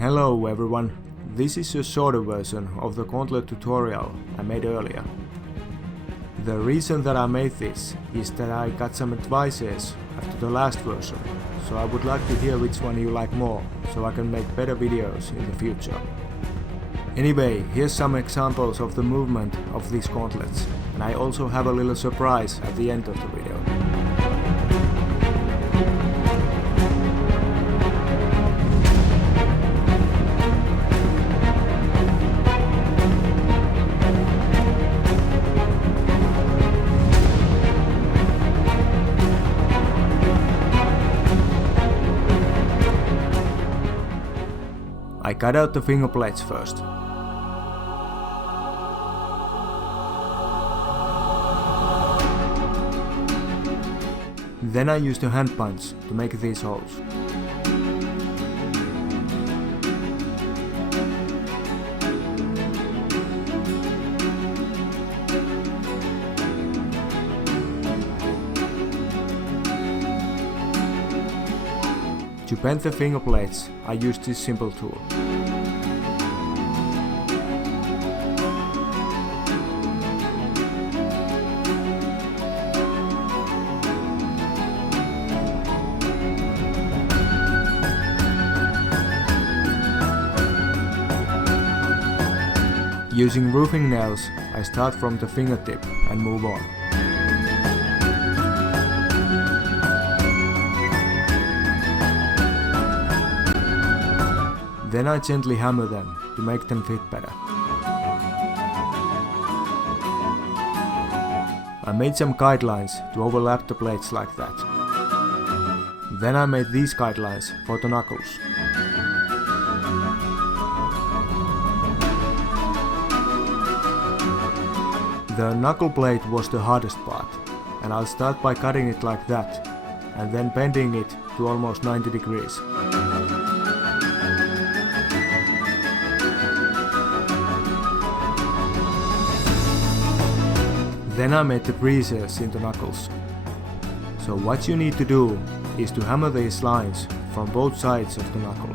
Hello everyone, this is a shorter version of the Gauntlet tutorial I made earlier. The reason that I made this is that I got some advices after the last version, so I would like to hear which one you like more, so I can make better videos in the future. Anyway, here's some examples of the movement of these gauntlets, and I also have a little surprise at the end of the video. I cut out the fingerplates first. Then I used a hand punch to make these holes. To bend the fingerplates, I used this simple tool. Using roofing nails, I start from the fingertip and move on. Then I gently hammer them to make them fit better. I made some guidelines to overlap the plates like that. Then I made these guidelines for the knuckles. The knuckle plate was the hardest part, and I'll start by cutting it like that, and then bending it to almost 90 degrees. Then I made the creases in the knuckles. So what you need to do is to hammer these lines from both sides of the knuckle.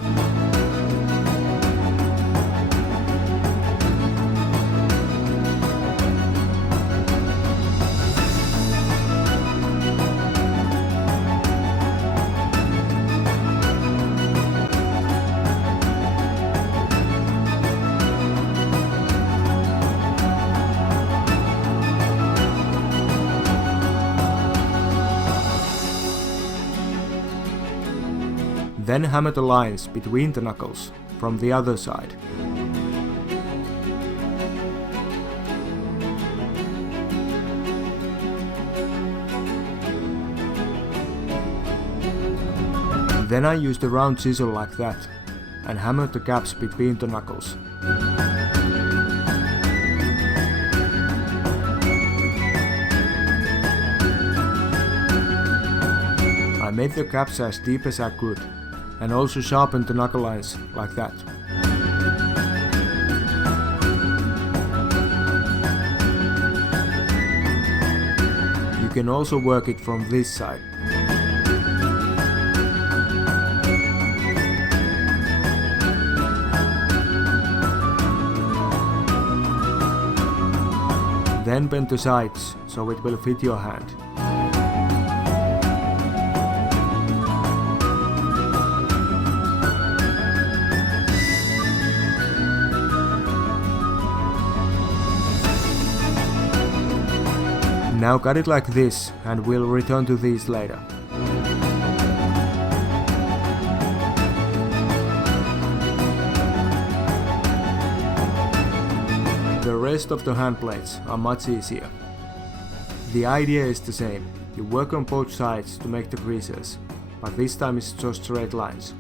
Then hammer the lines between the knuckles from the other side. Then I used a round chisel like that and hammered the gaps between the knuckles. I made the gaps as deep as I could, and also sharpened the knuckle lines like that. You can also work it from this side. Then bend the sides so it will fit your hand. Now cut it like this, and we'll return to these later. The rest of the hand plates are much easier. The idea is the same. You work on both sides to make the creases, but this time it's just straight lines.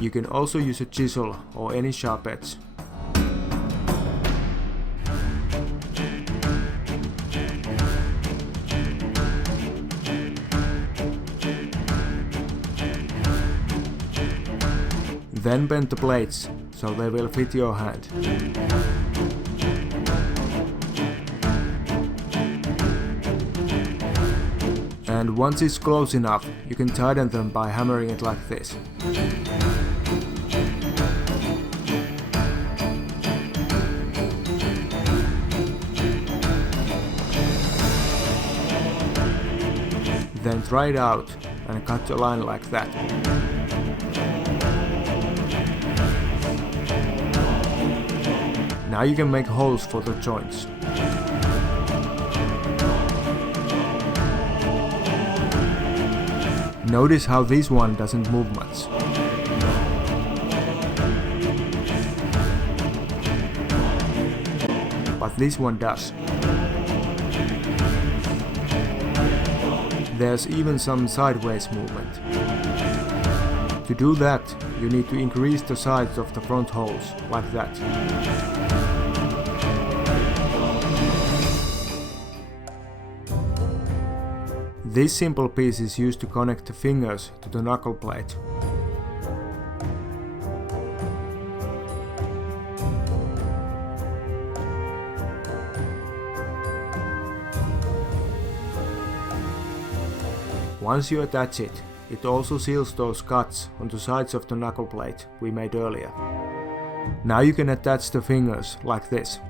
You can also use a chisel or any sharp edge. Then bend the plates so they will fit your hand. And once it's close enough, you can tighten them by hammering it like this. Then try it out and cut a line like that. Now you can make holes for the joints. Notice how this one doesn't move much. But this one does. There's even some sideways movement. To do that, you need to increase the size of the front holes, like that. This simple piece is used to connect the fingers to the knuckle plate. Once you attach it, it also seals those cuts on the sides of the knuckle plate we made earlier. Now you can attach the fingers like this.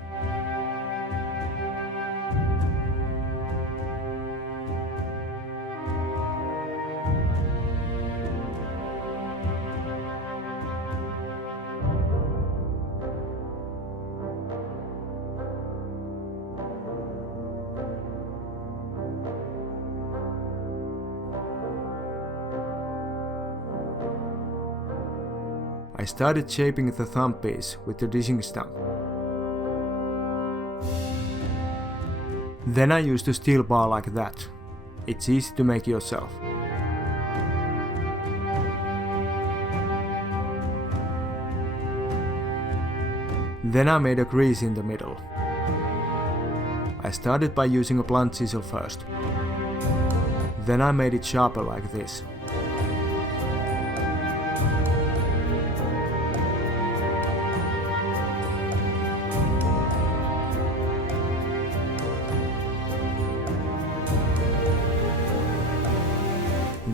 I started shaping the thumb piece with the dishing stump. Then I used a steel bar like that. It's easy to make yourself. Then I made a crease in the middle. I started by using a blunt chisel first. Then I made it sharper like this.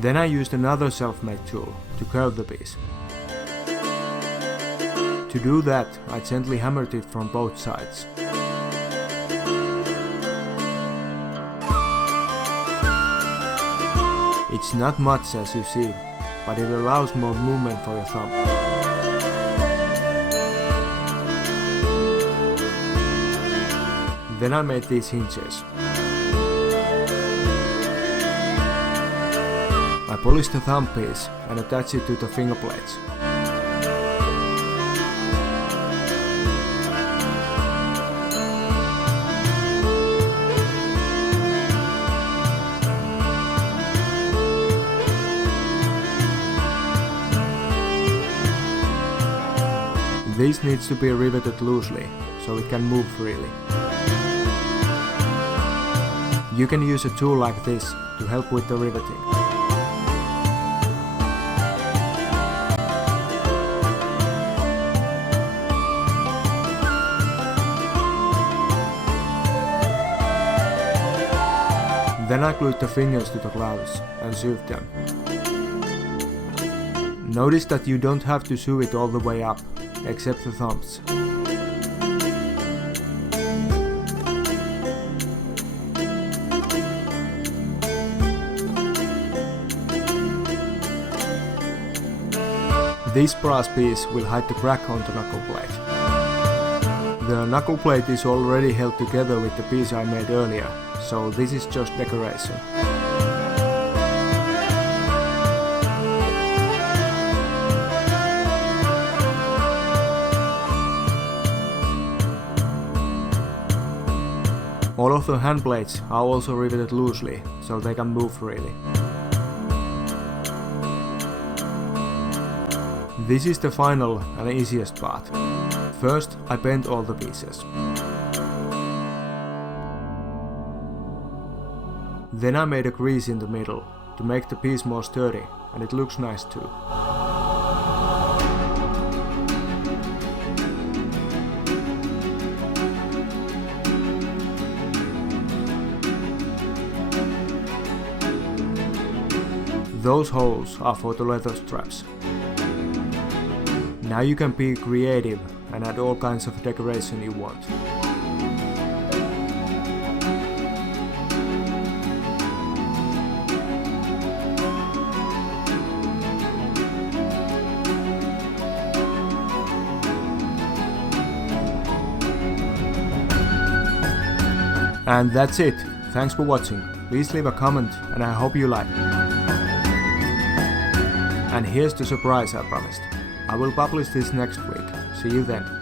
Then I used another self-made tool to curve the piece. To do that, I gently hammered it from both sides. It's not much as you see, but it allows more movement for your thumb. Then I made these hinges. I polished the thumb piece and attached it to the fingerplates. This needs to be riveted loosely, so it can move freely. You can use a tool like this to help with the riveting. Then I glued the fingers to the gloves and sewed them. Notice that you don't have to sew it all the way up, except the thumbs. This brass piece will hide the crack on the knuckle plate. The knuckle plate is already held together with the piece I made earlier, so this is just decoration. All of the hand plates are also riveted loosely, so they can move freely. This is the final and easiest part. First, I bent all the pieces. Then I made a crease in the middle to make the piece more sturdy, and it looks nice too. those holes are for the leather straps. Now you can be creative and add all kinds of decoration you want. And that's it. Thanks for watching. Please leave a comment and I hope you like. And here's the surprise I promised. I will publish this next week. See you then.